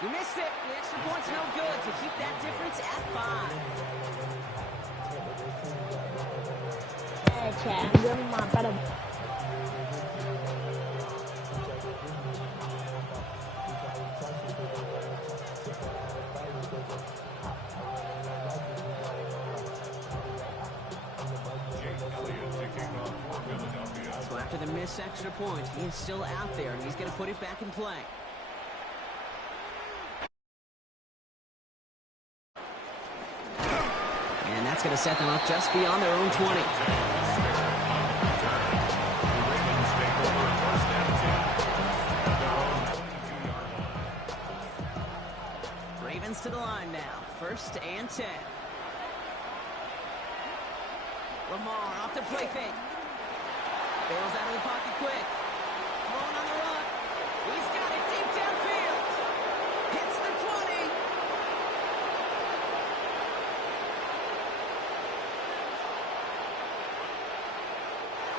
You missed it. The extra point's no good to keep that difference at 5. Dia mata dah. So after the missed extra point, he is still out there, and he's going to put it back in play. And that's going to set them up just beyond their own 20. Ravens to the line now. 1st and 10. Lamar off the play fake. Bails out of the pocket quick. Throwing on the run. He's got it deep downfield. Hits the 20.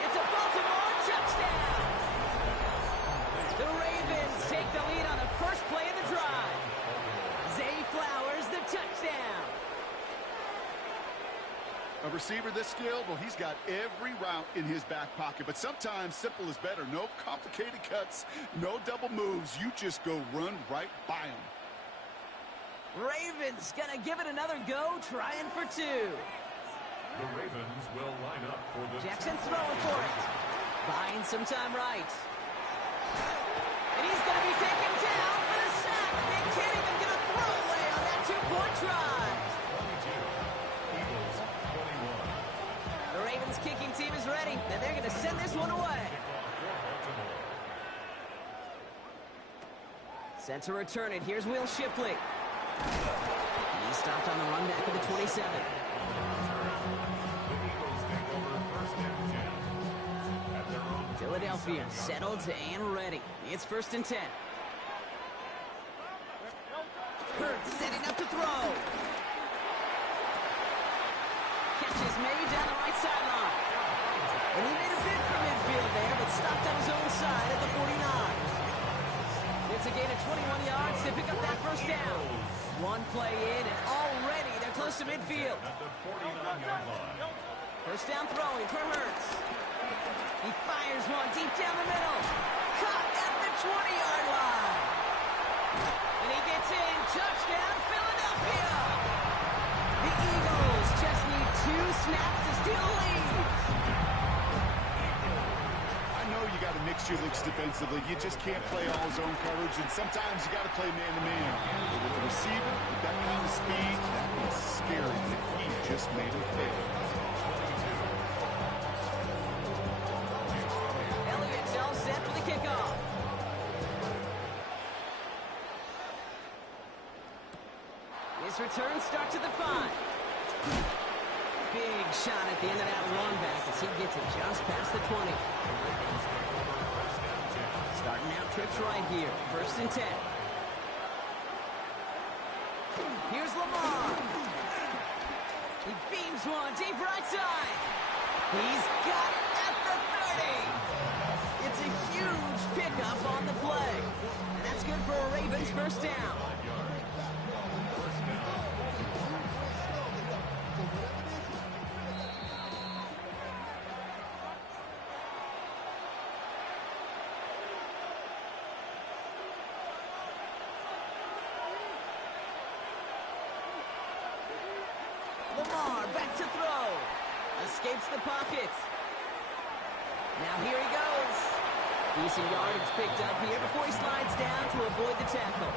It's a Baltimore touchdown. The Ravens take the lead on the first play of the drive. Zay Flowers, the touchdown. A receiver this skilled, well, he's got every route in his back pocket. But sometimes simple is better. No complicated cuts, no double moves. You just go run right by him. Ravens gonna give it another go, trying for 2. The Ravens will line up for the Jackson throwing for it. Buying some time right. And he's gonna be taken down for the sack. They can't even get a throwaway on that 2-point try. The Ravens kicking team is ready, and they're gonna send this one away. Set to return it. Here's Will Shipley. He stopped on the run back of the 27. Philadelphia settled and ready. It's 1st and 10. Hurts setting up to throw. Catch is made down the right sideline. And he made a bid for midfield there, but stopped on his own side at the 49. It's a gain of 21 yards to pick up that 1st down. One play in, and already they're close to midfield. at the 49-yard line. 1st down throwing for Hurts. He fires one deep down the middle. Caught at the 20-yard line. And he gets in. Touchdown, Philadelphia. The Eagles just need 2 snaps to steal a lead. I know you got to mix your looks defensively. You just can't play all zone coverage, and sometimes you got to play man-to-man. But with the receiver, with that kind of speed, that is scary. The key just made a play. Elliott's all set for the kickoff. His return starts at the 5. Big shot at the end of that run back as he gets it just past the 20. Starting out trips right here. 1st and 10. Here's Lamar. He beams one deep right side. He's got it at the 30. It's a huge pickup on the play. And that's good for a Ravens 1st down. Lamar back to throw. Escapes the pocket. Now here he goes. Decent yardage picked up here before he slides down to avoid the tackle.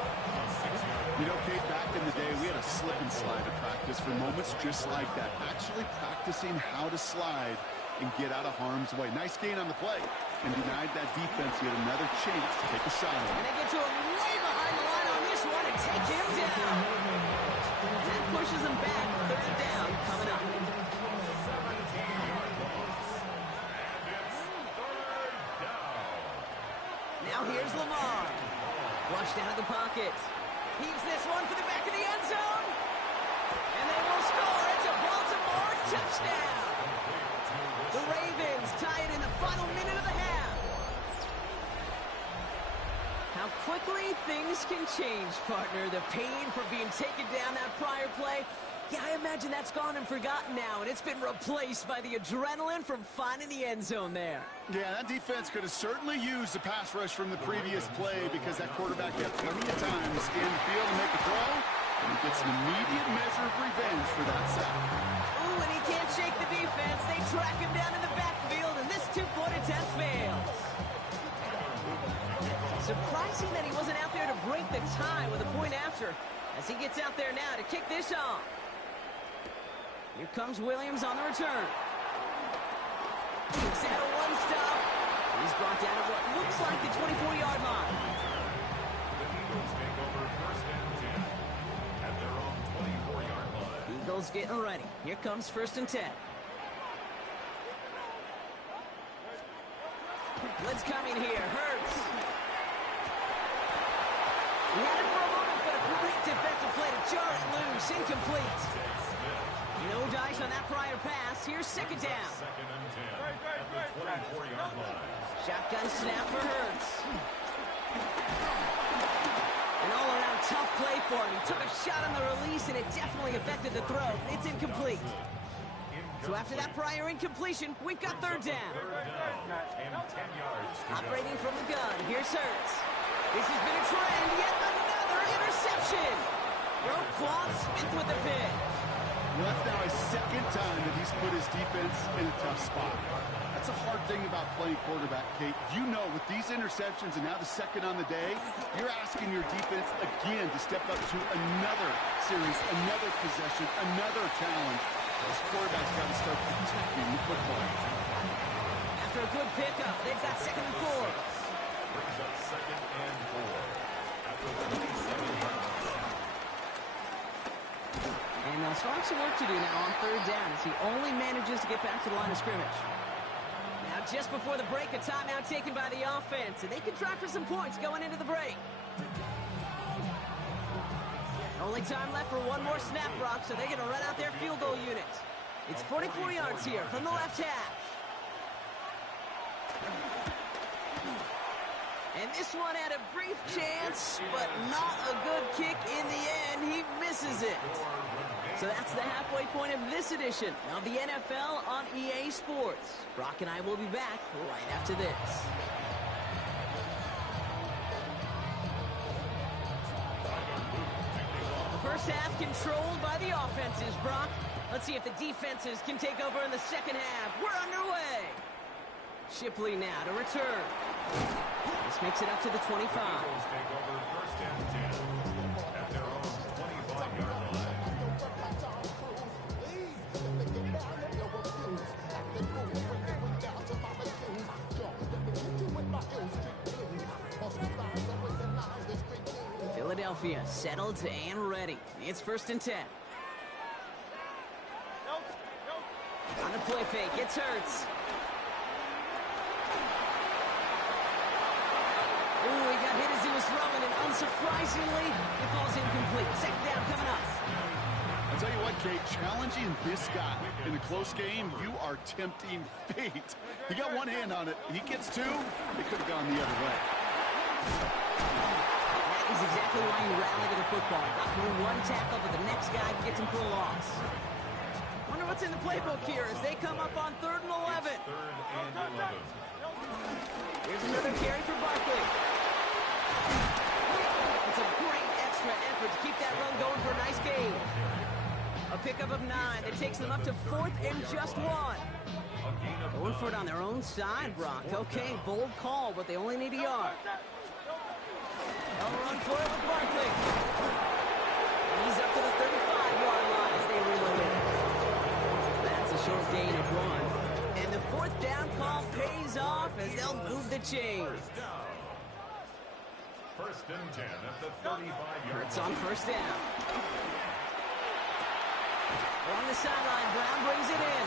You know, Kate, back in the day, we had a slip and slide at practice for moments just like that. Actually practicing how to slide and get out of harm's way. Nice gain on the play. And denied that defense yet another chance to take a shot at him. And they get to him way behind the line on this one and take him down. That pushes him back. 3rd down coming up. Now here's Lamar. Flushed out of the pocket. Heaves this one for the back of the end zone. And they will score. It's a Baltimore touchdown. The Ravens tie it in the final minute of the half. How quickly things can change, partner. The pain for being taken down that prior play, yeah, I imagine that's gone and forgotten now, and it's been replaced by the adrenaline from finding the end zone there. Yeah, that defense could have certainly used the pass rush from the previous play because that quarterback had plenty of time to scan the field and make a throw, and he gets an immediate measure of revenge for that sack. Ooh, and he can't shake the defense. They track him down in the backfield, and this two-point attempt fails. Surprising that he wasn't out there to break the tie with a point after, as he gets out there now to kick this off. Here comes Williams on the return. Takes out a one-stop. He's brought down at what looks like the 24-yard line. The Eagles take over first and 10 at their own 24-yard line. Eagles getting ready. Here comes first and 10. Blitz coming here. Hurts. He had it for a moment, but a great defensive play to jar it loose. Incomplete. No dice on that prior pass. Here's second down. Second and 10 at the 24-yard line. Shotgun snap for Hurts. An all-around tough play for him. He took a shot on the release, and it definitely affected the throw. It's incomplete. So after that prior incompletion, we've got third down. Third down and 10 yards to go. Operating from the gun. Here's Hurts. This has been a trend. Yet another interception. Roquan Smith with the pick. Well, that's now his second time that he's put his defense in a tough spot. That's a hard thing about playing quarterback, Kate. You know, with these interceptions and now the second on the day, you're asking your defense again to step up to another series, another possession, another challenge. Those quarterbacks got to start protecting the football. After a good pickup, they've got second and 4. Brings up second and 4 at the 27-yard line. And they'll start some work to do now on third down as he only manages to get back to the line of scrimmage. Now just before the break, a timeout taken by the offense, and they can try for some points going into the break. Only time left for one more snap, Brock, so they're going to run out their field goal unit. It's 44 yards here from the left half. And this one had a brief chance, but not a good kick in the end. He misses it. So that's the halfway point of this edition of the NFL on EA Sports. Brock and I will be back right after this. The first half controlled by the offenses, Brock. Let's see if the defenses can take over in the second half. We're underway. Shipley now to return. This makes it up to the 25. Eagles take over first and 10 at their own 25-yard line. Philadelphia settled and ready. It's first and 10. On the play fake, it's Hurts. Ooh, he got hit as he was throwing, and unsurprisingly, it falls incomplete. Second down coming up. I'll tell you what, Kate, challenging this guy in a close game, you are tempting fate. He got one hand on it. He gets two. It could have gone the other way. That is exactly why you rally to the football. Got through one tackle, but the next guy gets him for a loss. Wonder what's in the playbook here as they come up on 3rd and 11. Third and 11. Here's another carry for Barkley. It's a great extra effort to keep that run going for a nice gain. A pickup of 9 that takes them up to 4th and just 1. Going for it on their own side, Brock. Okay, bold call, but they only need a yard. They'll run for it with Barkley. He's up to the 35-yard line as they reload it. That's a short gain of 1. And the 4th down call pays off as they'll move the chains. First and 10 at the 35-yard It's line. on first down. Along the sideline, Brown brings it in.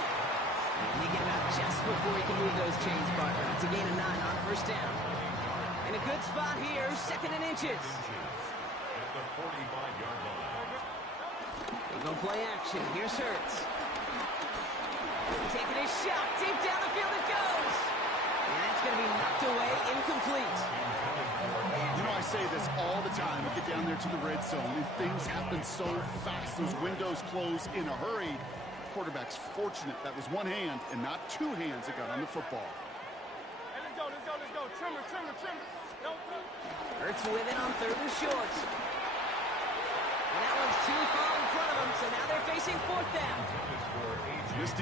And they get him out just before he can move those chains, partner. It's a gain of 9 on first down. In a good spot here, 2nd and inches. At the 45-yard line. They go play action. Here's Hurts. Taking his shot. Deep down the field it goes. And that's going to be knocked away, incomplete. You know, I say this all the time. We get down there to the red zone, and things happen so fast. Those windows close in a hurry. Quarterback's fortunate that was one hand and not two hands that got on the football. Hey, let's go. Trimmer. Hurts with it on 3rd and short. And that one's too far in front of them, so now they're facing 4th down. This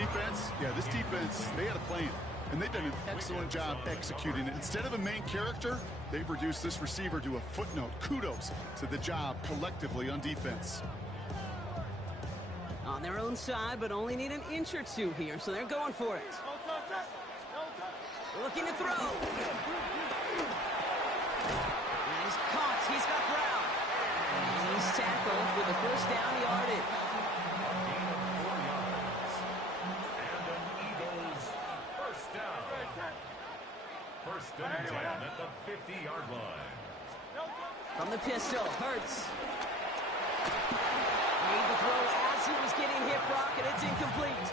defense, they had a plan, and they've done an excellent job executing it. Instead of a main character, they've reduced this receiver to a footnote. Kudos to the job collectively on defense. On their own side, but only need an inch or two here, so they're going for it. Looking to throw. And he's caught. He's got Brown. And he's tackled with a 1st down yardage. And an Eagles 1st down. 1st and 10 at the 50-yard line. From the pistol, Hurts. Made the throw as he was getting hit, Brock, and it's incomplete.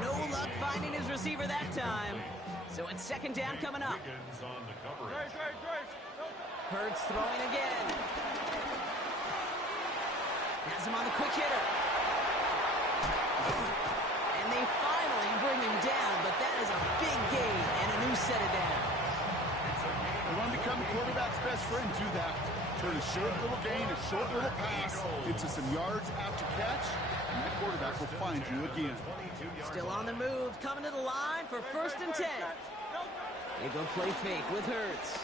No luck finding his receiver that time. So it's 2nd down coming up. On the coverage. Hurts throwing again. Has him on the quick hitter. And they finally bring him down, but that is a big gain and a new set of downs. You want to become the quarterback's best friend, do that. Turn a short little gain, a short little pass into some yards after catch, and that quarterback will find you again. Still on the move, coming to the line for 1st and 10. They go play fake with Hurts.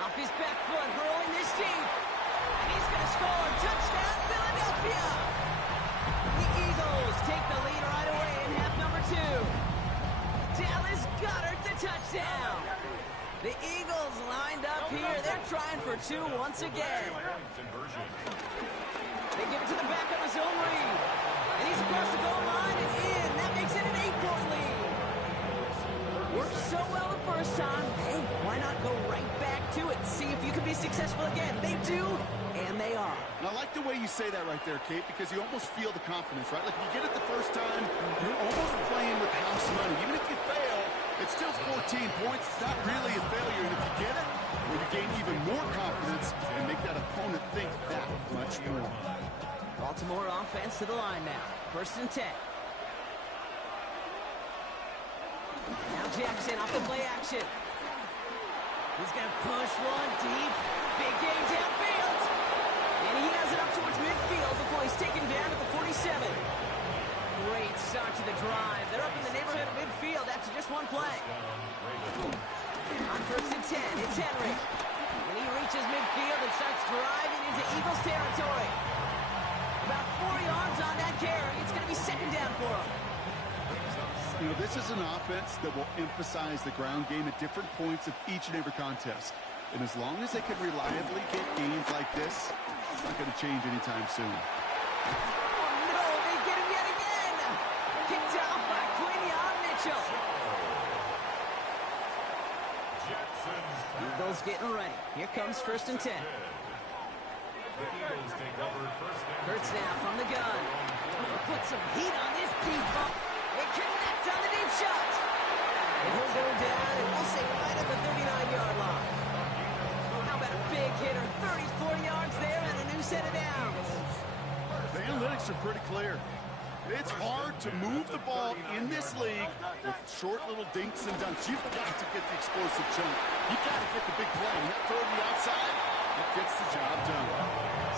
Off his back foot, hurling this deep. And he's going to score. Touchdown, Philadelphia! The Eagles take the lead right away in half number 2. Dallas Goedert, the touchdown. The Eagles lined up here. They're trying for 2 once again. They give it to the back of his own read. And he's across the goal line and in. That makes it an 8-point lead. Worked so well the first time. Hey, why not go right back to it? See if you can be successful again. They do, and they are. And I like the way you say that right there, Kate, because you almost feel the confidence, right? Like, you get it the first time, you're almost playing with house money. Even if you fail, it's still 14 points. It's not really a failure. And if you get it, well, you gain even more confidence and make that opponent think that much more. Baltimore offense to the line now. 1st and 10. Now Jackson off the play action. He's going to push one deep. Big gain downfield. And he has it up towards midfield before he's taken down at the 47. Great start to the drive. They're up in the neighborhood of midfield after just one play. On 1st and 10, it's Henry. When he reaches midfield and starts driving into Eagles territory. About 4 yards on that carry. It's going to be 2nd down for him. You know, this is an offense that will emphasize the ground game at different points of each and every contest. And as long as they can reliably get gains like this, it's not going to change anytime soon. Oh, no, they get him yet again. Kicked out by Quinion Mitchell. Eagles getting ready. Here comes 1st and 10. Hurts now from the gun. Oh, put some heat on this deep ball. It connects on the deep shot. And he'll go down, and we'll say right at the 39-yard line. How about a big hitter, 34 yards there, and a new set of downs. The analytics are pretty clear. It's hard to move the ball in this league with short little dinks and dunks. You've got to get the explosive chunk. You've got to get the big play. And that throw to the outside, it gets the job done.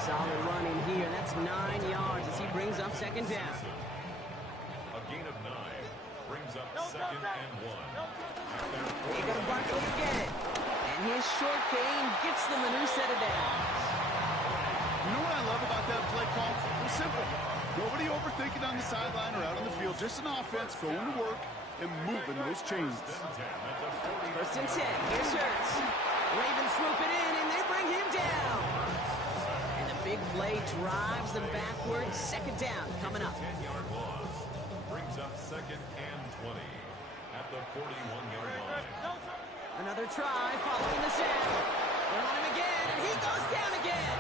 Solid running here. That's 9 yards as he brings up 2nd down. A gain of 9 brings up 2nd and 1. They go to Barkley again. And his short gain gets them a new set of downs. You know what I love about that play call? It's simple. Nobody overthinking on the sideline or out on the field. Just an offense going to work and moving those chains. 1st and 10. Here's Hurts. Ravens swoop it in, and they bring him down. And the big play drives them backwards. 2nd down coming up. 10-yard loss brings up 2nd and 20 at the 41-yard line. Another try following the sack. They're on him again, and he goes down again.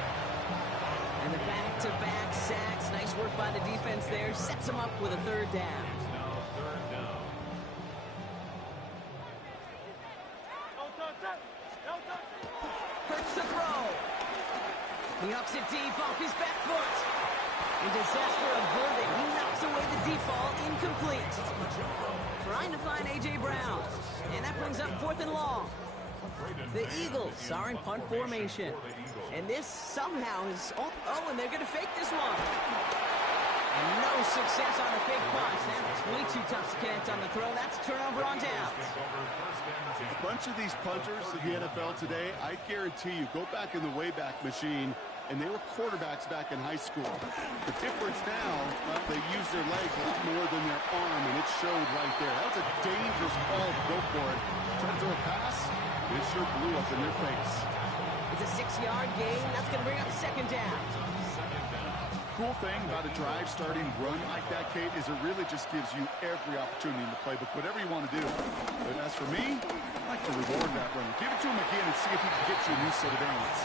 And the back-to-back sacks. Nice work by the defense there. Sets him up with a 3rd down. It's now 3rd down. Hurts the throw. He hooks it deep off his back foot. And disaster averted. He knocks away the deep ball, incomplete. Trying to find A.J. Brown. And that brings up 4th and long. The Eagles are in punt formation. And this somehow is... Oh, and they're going to fake this one. And no success on the fake punt. That's way too tough to connect on the throw. That's a turnover on downs. A bunch of these punters in the NFL today, I guarantee you, go back in the Wayback Machine, and they were quarterbacks back in high school. The difference now, well, they use their legs a lot more than their arm, and it showed right there. That was a dangerous call to go for it. Trying to throw a pass, it sure blew up in their face. It's a 6-yard gain. That's going to bring up 2nd down. Cool thing about a drive starting run like that, Kate, is it really just gives you every opportunity in the playbook, whatever you want to do. But as for me, I like to reward that run. Give it to him again and see if he can get you a new set of downs.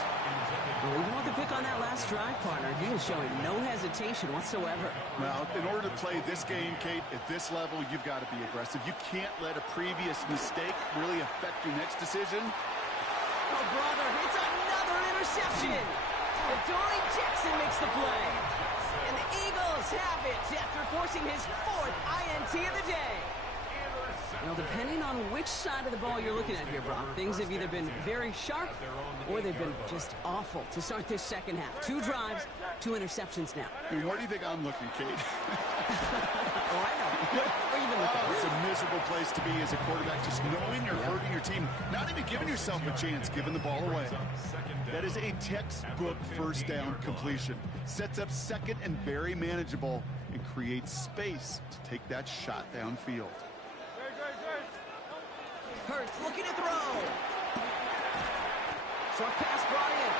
Well, even with the pick on that last drive, partner, he was showing no hesitation whatsoever. Well, in order to play this game, Kate, at this level, you've got to be aggressive. You can't let a previous mistake really affect your next decision. Oh, brother, it's another interception. Adoree Jackson makes the play. And the Eagles have it after forcing his 4th INT of the day. Well, depending on which side of the ball you're looking at here, Brock, things have either been very sharp or they've been just awful to start this second half. 2 drives, 2 interceptions now. I mean, where do you think I'm looking, Kate? Oh, I know. Where are you even looking? It's a miserable place to be as a quarterback, just knowing you're hurting your team, not even giving yourself a chance, giving the ball away. That is a textbook 1st down completion. Sets up 2nd and very manageable and creates space to take that shot downfield. Hurts looking to throw. Short pass brought in.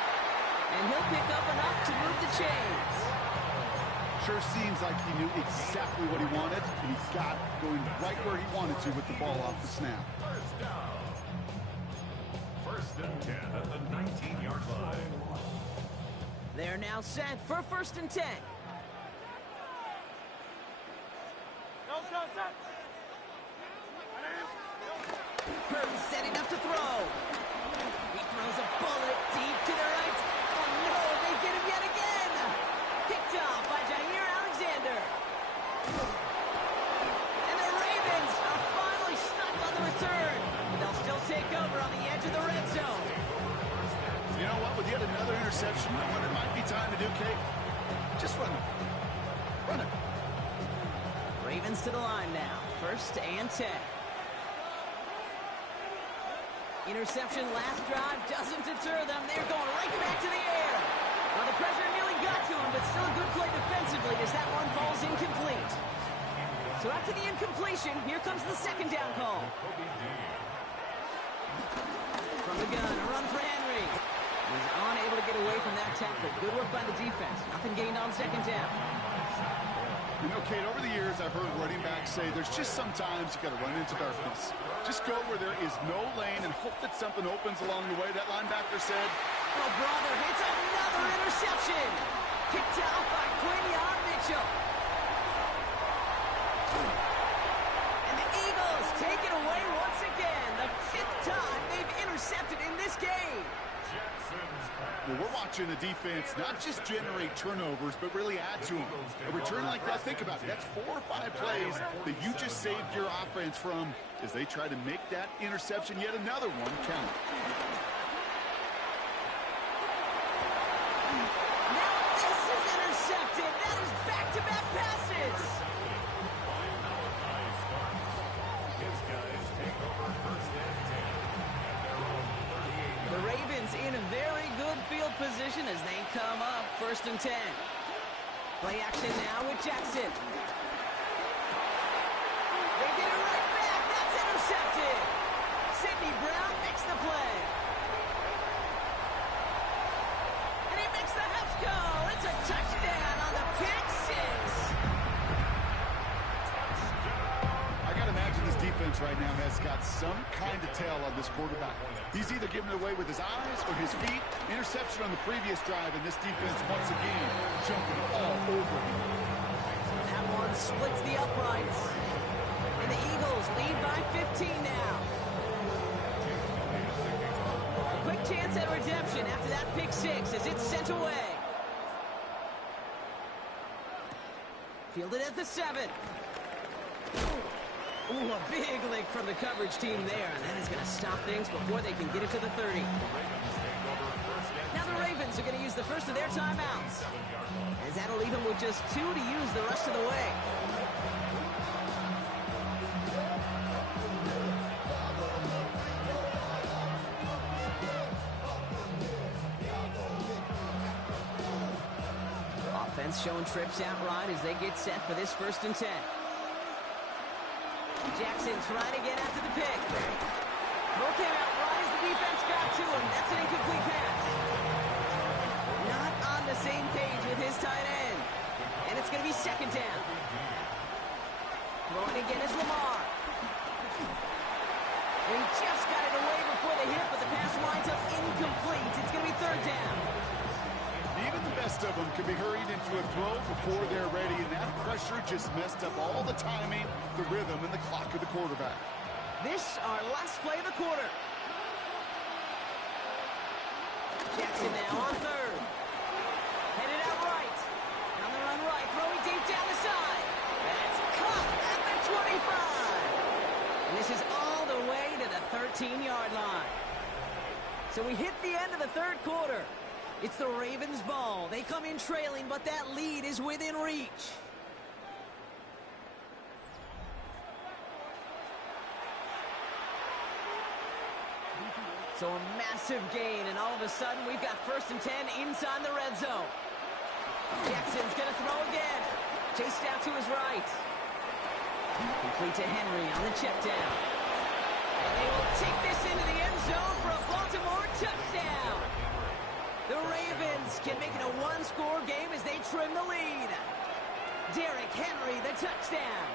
And he'll pick up enough to move the chains. Sure seems like he knew exactly what he wanted, and he got going right where he wanted to with the ball off the snap. 1st and 10 at the 19-yard line. They're now set for 1st and 10. Hurts setting up to throw. He throws a bullet deep to the right. Oh no, they get him yet again. Picked off by Jair Alexander. And the Ravens are finally stopped on the return. But they'll still take over on the edge of the red zone. You know what? With yet another interception, you know what it might be time to do, Kate? Just run it. Run it. Ravens to the line now. 1st and 10. Interception last drive doesn't deter them. They're going right back to the air. Well, the pressure nearly got to him, but still a good play defensively as that one falls incomplete. So after the incompletion, here comes the 2nd down call. From the gun, a run for Henry. He's unable to get away from that tackle. Good work by the defense. Nothing gained on 2nd down. You know, Kate, over the years, I've heard running backs say there's just sometimes you got to run into darkness. Just go where there is no lane and hope that something opens along the way. That linebacker said. Oh, brother, it's another interception. Picked out by Quinion Mitchell. And the Eagles take it away once again. The 5th time they've intercepted in this game. Well, we're watching the defense not just generate turnovers, but really add to them. A return like that, think about it. That's 4 or 5 plays that you just saved your offense from as they try to make that interception, yet another one, count. Now this is intercepted. That is back-to-back passes. His guys take over 1st and 10. The Ravens in a very good field position as they come up 1st and 10. Play action now with Jackson. They get it right back. That's intercepted. Sidney Brown makes the play. And he makes the house go. It's a touchdown on the pick 6. I got to imagine this defense right now has got some kind of tell on this quarterback. He's either giving it away with his eyes or his feet. Interception on the previous drive, and this defense once again jumping all over him. That one splits the uprights. And the Eagles lead by 15 now. A quick chance at redemption after that pick 6 as it's sent away. Fielded at the 7. Ooh, a big lick from the coverage team there, and that is going to stop things before they can get it to the 30. Now the Ravens are going to use the first of their timeouts, as that'll leave them with just 2 to use the rest of the way. Offense showing trips out right as they get set for this 1st and 10. Jackson trying to get after the pick. Throw came out right as the defense got to him. That's an incomplete pass. Not on the same page with his tight end. And it's going to be 2nd down. Throwing again is Lamar. And he just got it away before the hit, but the pass winds up incomplete. It's going to be 3rd down. Even the best of them can be hurried into a throw before they're ready, and that pressure just messed up all the timing, the rhythm, and the clock of the quarterback. This our last play of the quarter. Jackson now on 3rd. Headed out right. On the run right, throwing deep down the side. That's caught at the 25. And this is all the way to the 13-yard line. So we hit the end of the 3rd quarter. It's the Ravens' ball. They come in trailing, but that lead is within reach. So a massive gain, and all of a sudden we've got 1st and 10 inside the red zone. Jackson's going to throw again. Chased out to his right. Complete to Henry on the check down. And they will take this into the end zone for a Baltimore touchdown. The Ravens can make it a 1-score game as they trim the lead. Derrick Henry, the touchdown.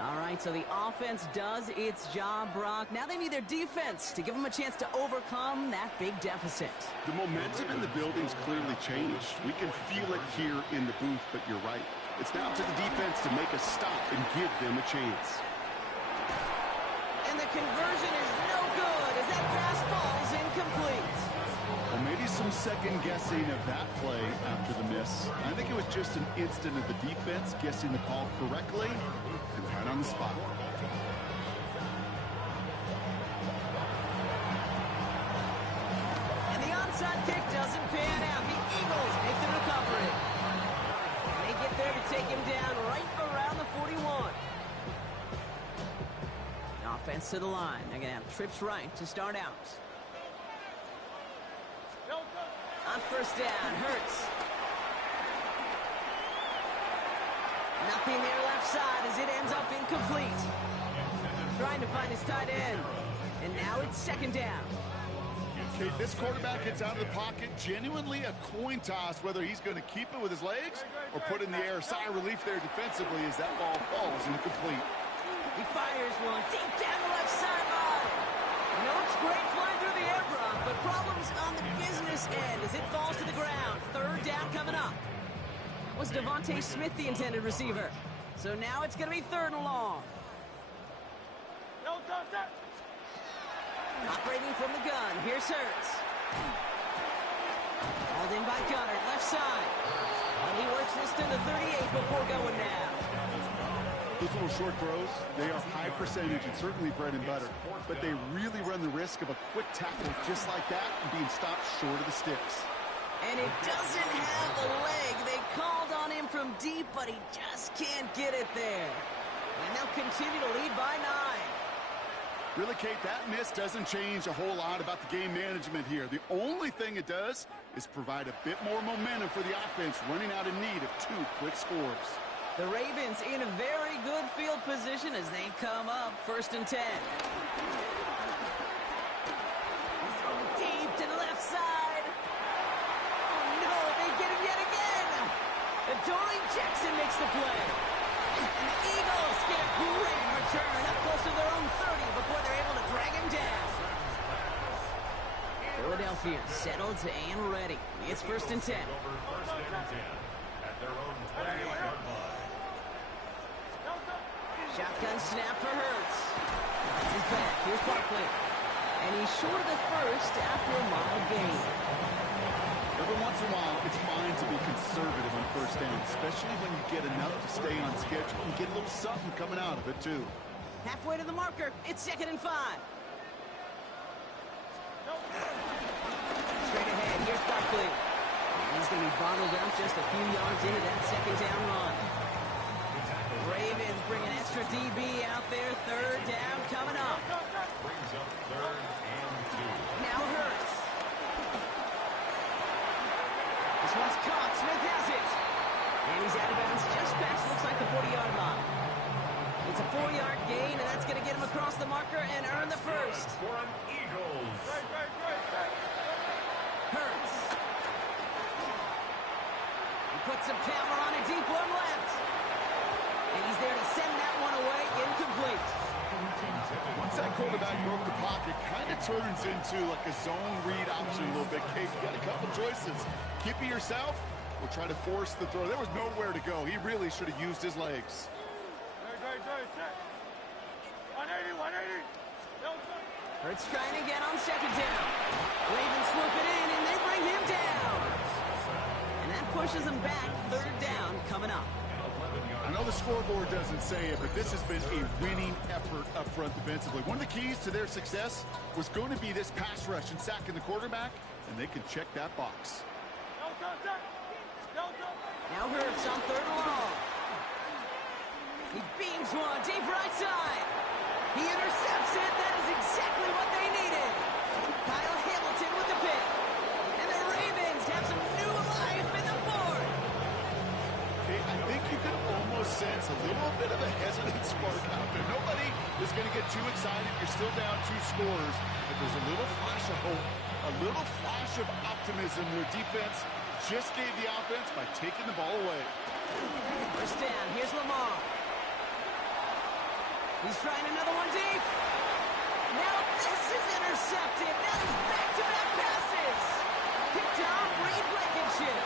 All right, so the offense does its job, Brock. Now they need their defense to give them a chance to overcome that big deficit. The momentum in the building's clearly changed. We can feel it here in the booth, but you're right. It's now to the defense to make a stop and give them a chance. And the conversion is no good as that pass falls incomplete. Well, maybe some second guessing of that play after the miss. I think it was just an instant of the defense guessing the call correctly and right on the spot. And the onside kick doesn't pan out. The Eagles make the recovery. And they get there to take him down right around the 41. Offense to the line. They're going to have trips right to start out. On 1st down, Hurts. Nothing there left side as it ends up incomplete. Trying to find his tight end. And now it's 2nd down. Okay, this quarterback gets out of the pocket. Genuinely a coin toss whether he's going to keep it with his legs or put in the air. Sigh of relief there defensively as that ball falls incomplete. He fires one deep down the left sideline. You know, it's great flying through the air, Brock, but problems on the business end as it falls to the ground. 3rd down coming up. That was Devontae Smith, the intended receiver. So now it's going to be 3rd and long. Operating from the gun. Here's Hurts. Hauled in by Gunner, left side. And he works this to the 38 before going down. Those little short throws, they are high percentage and certainly bread and butter, but they really run the risk of a quick tackle just like that and being stopped short of the sticks. And it doesn't have the leg. They called on him from deep, but he just can't get it there. And they'll continue to lead by 9. Really, Kate, that miss doesn't change a whole lot about the game management here. The only thing it does is provide a bit more momentum for the offense running out in need of 2 quick scores. The Ravens in a very good field position as they come up 1st and 10. He's throwing deep to the left side. Oh no, they get him yet again. Adoree Jackson makes the play. And the Eagles get a great return up close to their own 30 before they're able to drag him down. Philadelphia settled and ready. It's 1st and 10. Shotgun snap for Hurts. That's his back. Here's Barkley. And he's short of the first after a mild gain. Every once in a while, it's fine to be conservative on 1st down. get enough to stay on schedule and get a little something coming out of it, too. Halfway to the marker. It's 2nd and 5. Straight ahead. Here's Barkley. And he's going to be bottled up just a few yards into that 2nd down run. Ravens bring an extra DB out there. 3rd down coming up. Brings up 3rd and 2. Now Hurts. This one's caught. Smith has it. And he's out of bounds just past, looks like the 40-yard line. It's a 4-yard gain, and that's going to get him across the marker and earn the first. For an Eagles. Hurts. He puts some power on a deep one left. And he's there to send that one away, incomplete. Once that quarterback broke the pocket, kind of turns into like a zone read option a little bit. Case, you got a couple choices. Keep it yourself or try to force the throw. There was nowhere to go. He really should have used his legs. 180. Hurts trying again on 2nd down. Ravens swoop it in, and they bring him down. And that pushes him back. 3rd down coming up. I know the scoreboard doesn't say it, but this has been a winning effort up front defensively. One of the keys to their success was going to be this pass rush and sacking the quarterback, and they can check that box. Now Hurts on 3rd and long. He beams one deep right side. He intercepts it. That is exactly what they needed. Kyle Hamilton with the pick. And the Ravens have some new life in the 4th. Okay, I think you can almost sense a little bit of a hesitant spark out there. Nobody is going to get too excited. You're still down 2 scores, but there's a little flash of hope, a little flash of optimism. Their defense just gave the offense by taking the ball away. 1st down. Here's Lamar. He's trying another one deep. Now this is intercepted. Now there's back-to-back passes. Picked off Reed Blankenship.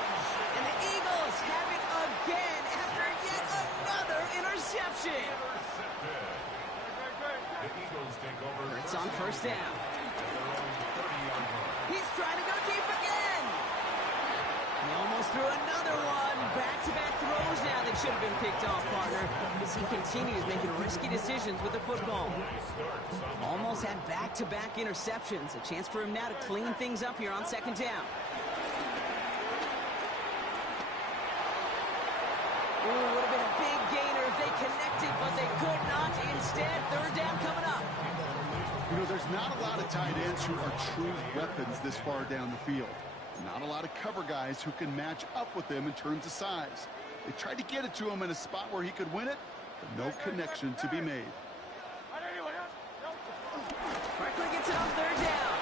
And the Eagles have it again after yet another interception. The Eagles take over. It's on 1st down. He's trying to go deep again. He almost threw another one. Back-to-back throws now that should have been picked off, partner, as he continues making risky decisions with the football. Almost had back-to-back interceptions. A chance for him now to clean things up here on 2nd down. Ooh, would have been a big gainer if they connected, but they could not. Instead, 3rd down coming up. You know, there's not a lot of tight ends who are true weapons this far down the field. Not a lot of cover guys who can match up with them in terms of size. They tried to get it to him in a spot where he could win it, but no connection to be made. Barkley gets it on 3rd down.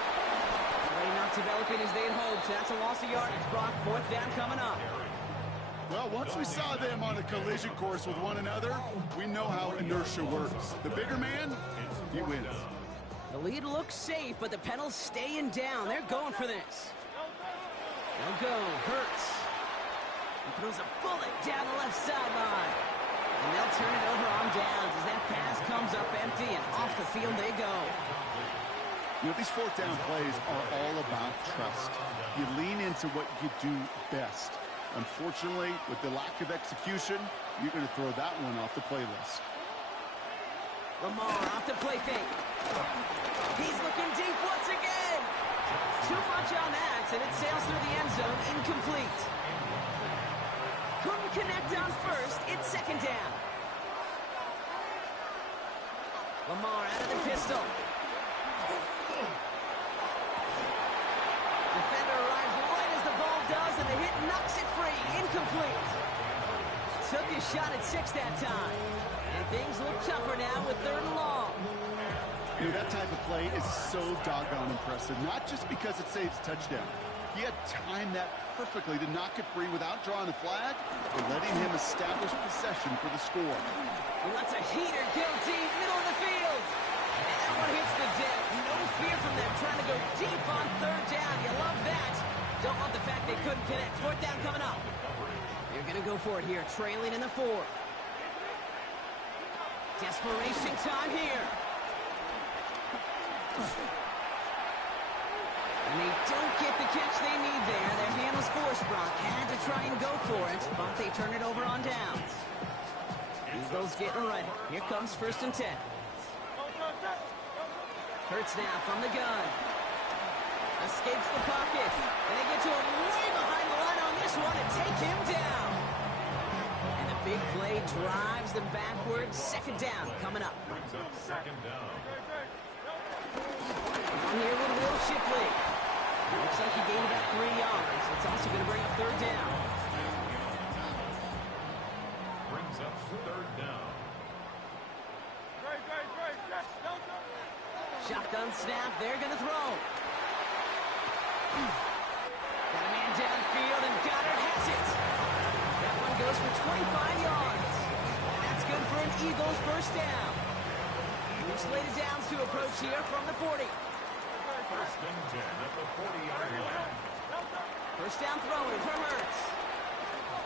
Play not developing as they'd hoped. That's a loss of yardage. Brock, 4th down coming up. Well, once we saw them on a collision course with one another, we know how inertia works. The bigger man, he wins. The lead looks safe, but the pedals staying down. They're going for this. They'll go. Hurts. He throws a bullet down the left sideline. And they'll turn it over on downs as that pass comes up empty, and off the field they go. You know, these 4th down plays are all about trust. You lean into what you do best. Unfortunately, with the lack of execution, you're going to throw that one off the playlist. Lamar off the play fake. He's looking deep once again. Too much on that, and it sails through the end zone, incomplete. Couldn't connect on 1st. It's 2nd down. Lamar out of the pistol. Defender arrives right as the ball does, and the hit knocks it free. Incomplete. Took his shot at 6 that time. And things look tougher now with 3rd and long. You know, that type of play is so doggone impressive, not just because it saves a touchdown. He had timed that perfectly to knock it free without drawing a flag or letting him establish possession for the score. He lets a heater go deep, middle of the field. And that one hits the deck. No fear from them trying to go deep on 3rd down. You love that. Don't love the fact they couldn't connect. 4th down coming up. They're going to go for it here, trailing in the 4th. Desperation time here. And they don't get the catch they need there. Their hand was forced. Brock had to try and go for it, but they turn it over on downs. Eagles getting ready. Here comes 1st and 10. Hurts now from the gun. Escapes the pocket. And they get to him way behind the line on this one and take him down. And the big play drives them backwards. 2nd down coming up. Brings up 2nd down. On here with Will Shipley. Looks like he gained about 3 yards. It's also going to bring up 3rd down. Brings up 3rd down. Shotgun snap. They're going to throw. Got a man downfield, and Goddard has it. That one goes for 25 yards. And that's good for an Eagles 1st down. We've slated downs to approach here from the 40. 1st and 10 at the 40-yard line. 1st down throwing from Hurts.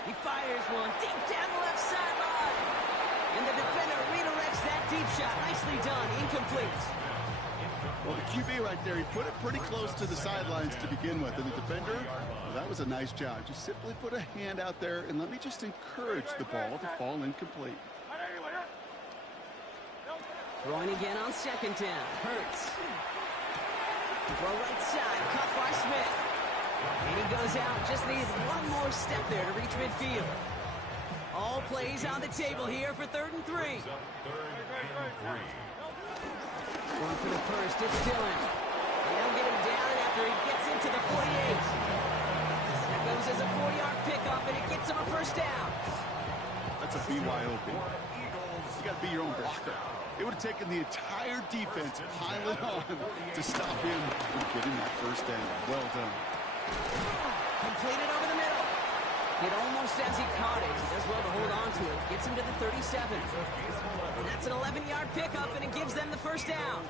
He fires one deep down the left sideline. And the defender redirects that deep shot. Nicely done. Incomplete. Well, the QB right there, he put it pretty close to the sidelines to begin with. And the defender, well, that was a nice job. Just simply put a hand out there and let me just encourage the ball to fall incomplete. Throwing again on 2nd down. Hurts. Throw right side. Caught by Smith. And he goes out. Just needs one more step there to reach midfield. All plays on the table here for 3rd and 3. Brings up 3rd and 3. Going for the first, it's Dillon. And they'll get him down after he gets into the 48. That goes as a 4-yard pickup, and it gets him a 1st down. That's a BYOB. You got to be your own blocker. It would have taken the entire defense piling on to stop him from getting that 1st down. Well done. Completed over the middle. Hit almost as he caught it. He does well to hold on to it. Gets him to the 37. And that's an 11-yard pickup, and it gives them the 1st down.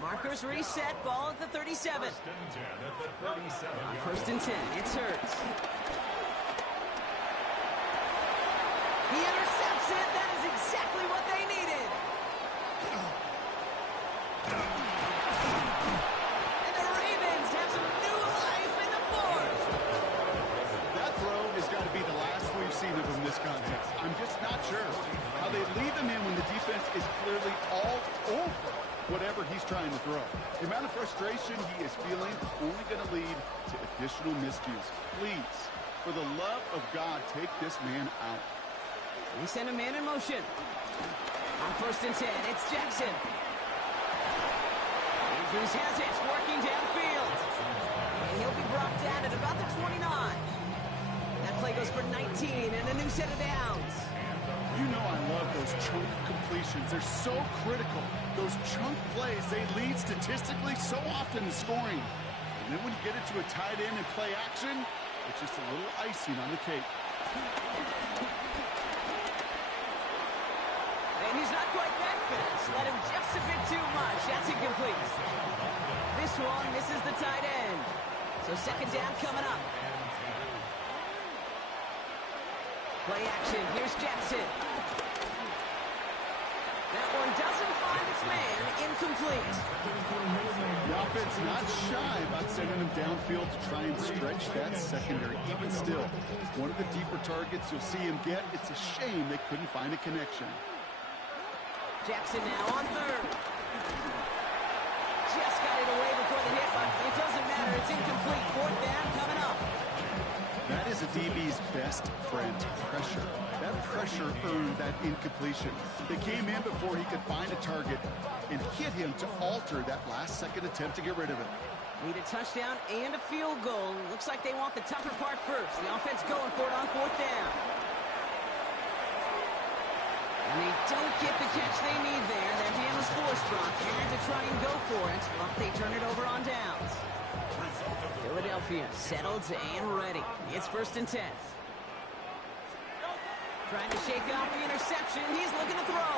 Markers reset. Ball at the 37. 1st and 10 at the 37. 1st and 10. It's Hurts. He intercepts it. That is exactly what they needed. And the Ravens have some new life in the 4th. That throw has got to be the last we've seen of him this contest. I'm just not sure how they leave him in when the defense is clearly all over whatever he's trying to throw. The amount of frustration he is feeling is only going to lead to additional miscues. Please, for the love of God, take this man out. They send a man in motion. On 1st and 10, it's Jackson. Andrews has it, working downfield. And he'll be brought down at about the 29. That play goes for 19 and a new set of downs. You know I love those chunk completions. They're so critical. Those chunk plays, they lead statistically so often to scoring. And then when you get into a tight end and play action, it's just a little icing on the cake. And he's not quite that fast. Let him just a bit too much. That's incomplete. This one misses the tight end. So 2nd down coming up. Play action. Here's Jackson. That one doesn't find its man. Incomplete. The offense not shy about sending him downfield to try and stretch that secondary. Even still, one of the deeper targets you'll see him get. It's a shame they couldn't find a connection. Jackson now on 3rd. Just got it away before the hit, but it doesn't matter. It's incomplete. 4th down coming up. That is a DB's best friend, pressure. That pressure earned that incompletion. They came in before he could find a target and hit him to alter that last-second attempt to get rid of it. Need a touchdown and a field goal. Looks like they want the tougher part first. The offense going for it on 4th down. And they don't get the catch they need there. Their hand was forced, Brock. They had to try and go for it, but they turn it over on downs. Philadelphia settled and ready. It's 1st and 10. Trying to shake off the interception. He's looking to throw.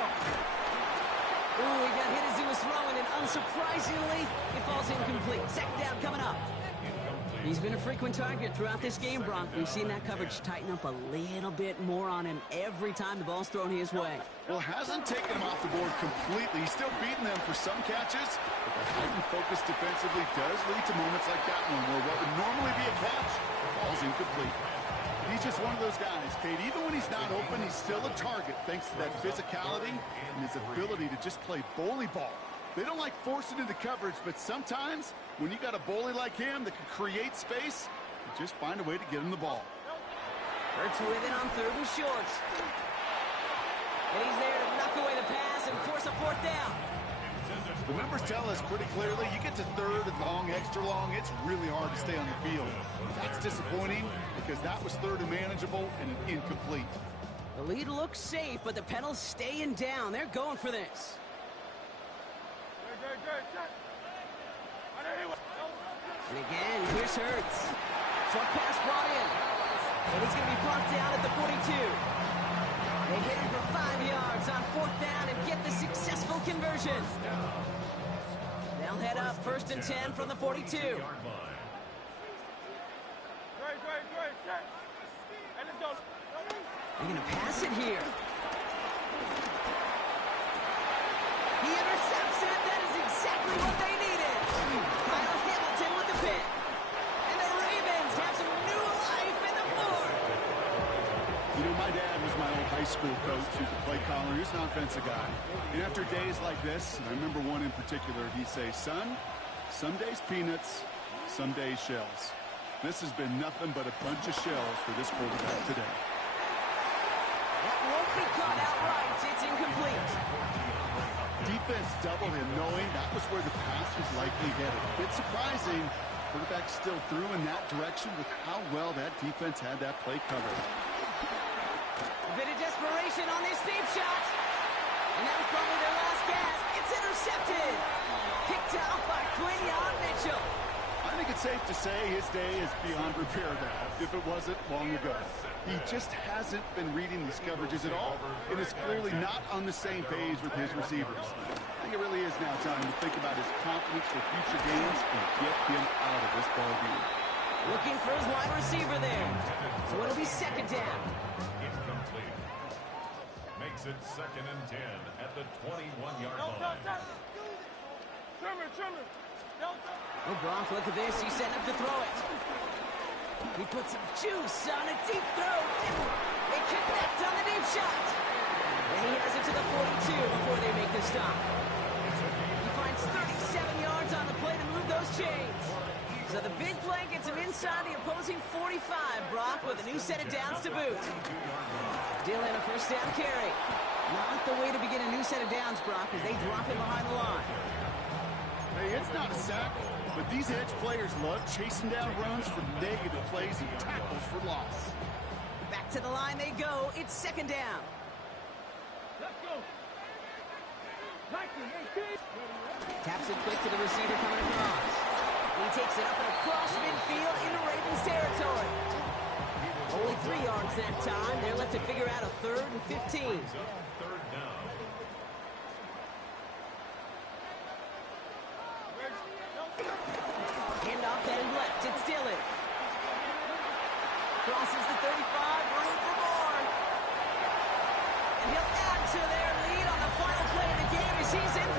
Ooh, he got hit as he was throwing, and unsurprisingly, it falls incomplete. 2nd down coming up. He's been a frequent target throughout this game, Brock. We've seen that coverage tighten up a little bit more on him every time the ball's thrown his way. Well, hasn't taken him off the board completely. He's still beating them for some catches, but the heightened focus defensively does lead to moments like that one where what would normally be a catch falls incomplete. He He's just one of those guys, Kate. Even when he's not open, he's still a target thanks to that physicality and his ability to just play bully ball. They don't like forcing into coverage, but sometimes when you got a bully like him that can create space, you just find a way to get him the ball. Hurts with it on 3rd and short. And he's there to knock away the pass and force a 4th down. The numbers tell us pretty clearly, you get to 3rd and long, extra long, it's really hard to stay on the field. That's disappointing because that was 3rd and manageable and an incomplete. The lead looks safe, but the Penals staying down. They're going for this. And again, here's Hurts. Short pass brought in. And he's going to be brought down at the 42. They hit him for 5 yards on 4th down and get the successful conversion. They'll head up 1st and 10 from the 42. They're going to pass it here. He intercepts it. That is exactly what they needed. Kyle Hamilton with the pick. And the Ravens have some new life in the 4th. You know, my dad was my old high school coach. He was a play caller. He was an offensive guy. And after days like this, and I remember one in particular, he'd say, son, some days peanuts, some days shells. This has been nothing but a bunch of shells for this quarterback today. That won't be caught outright. It's incomplete. Defense doubled him, knowing that was where the pass was likely headed. A bit surprising. Quarterback still threw in that direction with how well that defense had that play covered. A bit of desperation on this deep shot. And that was probably their last gasp. It's intercepted. Picked out by Quinyon Mitchell. I think it's safe to say his day is beyond repair now, if it wasn't long ago. He just hasn't been reading these coverages at all, and is clearly not on the same page with his receivers. I think it really is now time to think about his confidence for future games and get him out of this ball game. Looking for his wide receiver there. So it'll be 2nd down. Incomplete. Makes it 2nd and 10 at the 21-yard line. Oh, Brock, look at this. He's setting up to throw it. He puts some juice on a deep throw. They connect on the deep shot. And he has it to the 42 before they make the stop. He finds 37 yards on the play to move those chains. So the big play gets him inside the opposing 45, Brock, with a new set of downs to boot. Dillon, a 1st down carry. Not the way to begin a new set of downs, Brock, as they drop him behind the line. Hey, it's not a sack, but these edge players love chasing down runs for negative plays and tackles for loss. Back to the line they go. It's 2nd down. Let's go. Taps it quick to the receiver coming across. He takes it up and across midfield into Ravens territory. Only 3 yards that time. They're left to figure out a 3rd and 15. 3rd down. Handoff headed left. It's Dillon. Crosses the 35. Room for more. And he'll add to their lead on the final play of the game as he's in